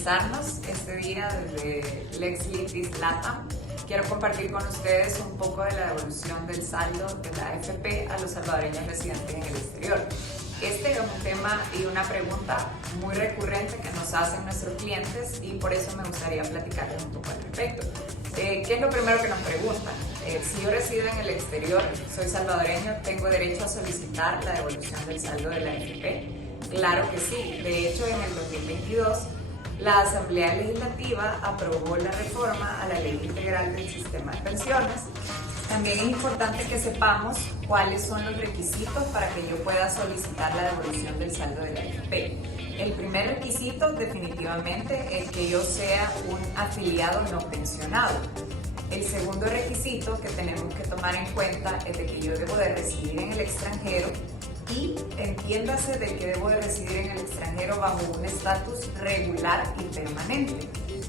sintonizarnos este día desde Lex Litis LATAM. Quiero compartir con ustedes un poco de la devolución del saldo de la AFP a los salvadoreños residentes en el exterior. Este es un tema y una pregunta muy recurrente que nos hacen nuestros clientes y por eso me gustaría platicarles un poco al respecto. ¿Qué es lo primero que nos preguntan? Si yo resido en el exterior, soy salvadoreño, ¿tengo derecho a solicitar la devolución del saldo de la AFP? Claro que sí. De hecho, en el 2022, la Asamblea Legislativa aprobó la reforma a la Ley Integral del Sistema de Pensiones. También es importante que sepamos cuáles son los requisitos para que yo pueda solicitar la devolución del saldo de la AFP. El primer requisito definitivamente es que yo sea un afiliado no pensionado. El segundo requisito que tenemos que tomar en cuenta es de que yo debo de residir en el extranjero y entiéndase de que debo de residir en el extranjero bajo un estatus regular y permanente.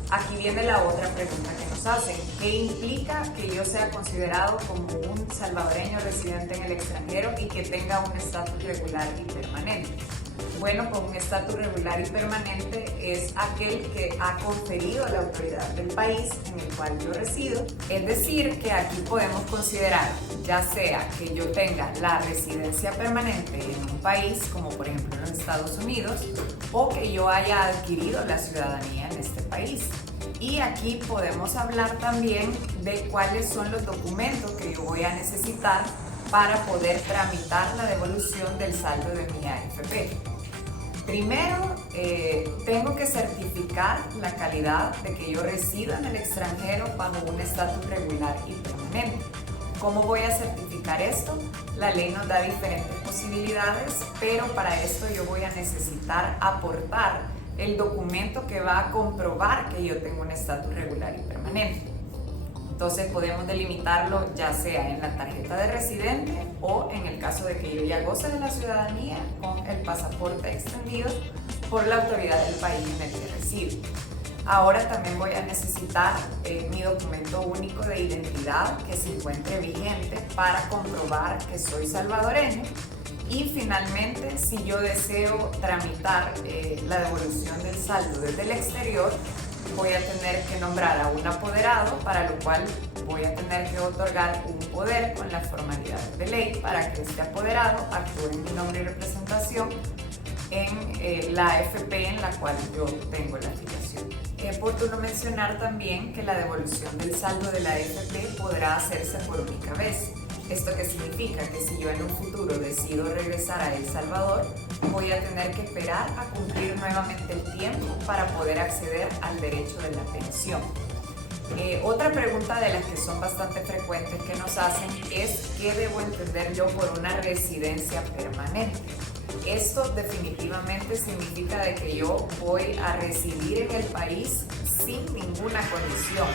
Aquí viene la otra pregunta que nos hacen. ¿Qué implica que yo sea considerado como un salvadoreño residente en el extranjero y que tenga un estatus regular y permanente? Bueno, con un estatus regular y permanente es aquel que ha conferido la autoridad del país en el cual yo resido. Es decir, que aquí podemos considerar ya sea que yo tenga la residencia permanente en un país, como por ejemplo en los Estados Unidos, o que yo haya adquirido la ciudadanía en este país. Y aquí podemos hablar también de cuáles son los documentos que yo voy a necesitar para poder tramitar la devolución del saldo de mi AFP. Primero, tengo que certificar la calidad de que yo resido en el extranjero bajo un estatus regular y permanente. ¿Cómo voy a certificar esto? La ley nos da diferentes posibilidades, pero para esto yo voy a necesitar aportar el documento que va a comprobar que yo tengo un estatus regular y permanente. Entonces podemos delimitarlo ya sea en la tarjeta de residente o en el caso de que yo ya goce de la ciudadanía con el pasaporte extendido por la autoridad del país en el que resido. Ahora también voy a necesitar mi documento único de identidad que se encuentre vigente para comprobar que soy salvadoreño. Y finalmente, si yo deseo tramitar la devolución del saldo desde el exterior, voy a tener que nombrar a un apoderado, para lo cual voy a tener que otorgar un poder con las formalidades de ley para que este apoderado actúe en mi nombre y representación en la AFP en la cual yo tengo la afiliación. Es oportuno mencionar también que la devolución del saldo de la AFP podrá hacerse por única vez. ¿Esto qué significa? Que si yo en un futuro decido regresar a El Salvador, voy a tener que esperar a cumplir nuevamente el tiempo para poder acceder al derecho de la pensión. Otra pregunta de las que son bastante frecuentes que nos hacen es ¿qué debo entender yo por una residencia permanente? Esto definitivamente significa de que yo voy a residir en el país sin ninguna condición.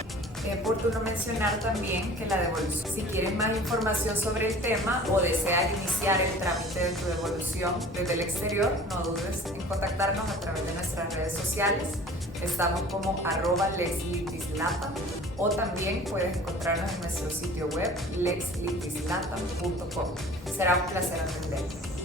Es oportuno mencionar también que la devolución, si quieren más información sobre el tema o deseas iniciar el trámite de tu devolución desde el exterior, no dudes en contactarnos a través de nuestras redes sociales. Estamos como @LexLitisLatam o también puedes encontrarnos en nuestro sitio web lexlitislatam.com. Será un placer atenderte.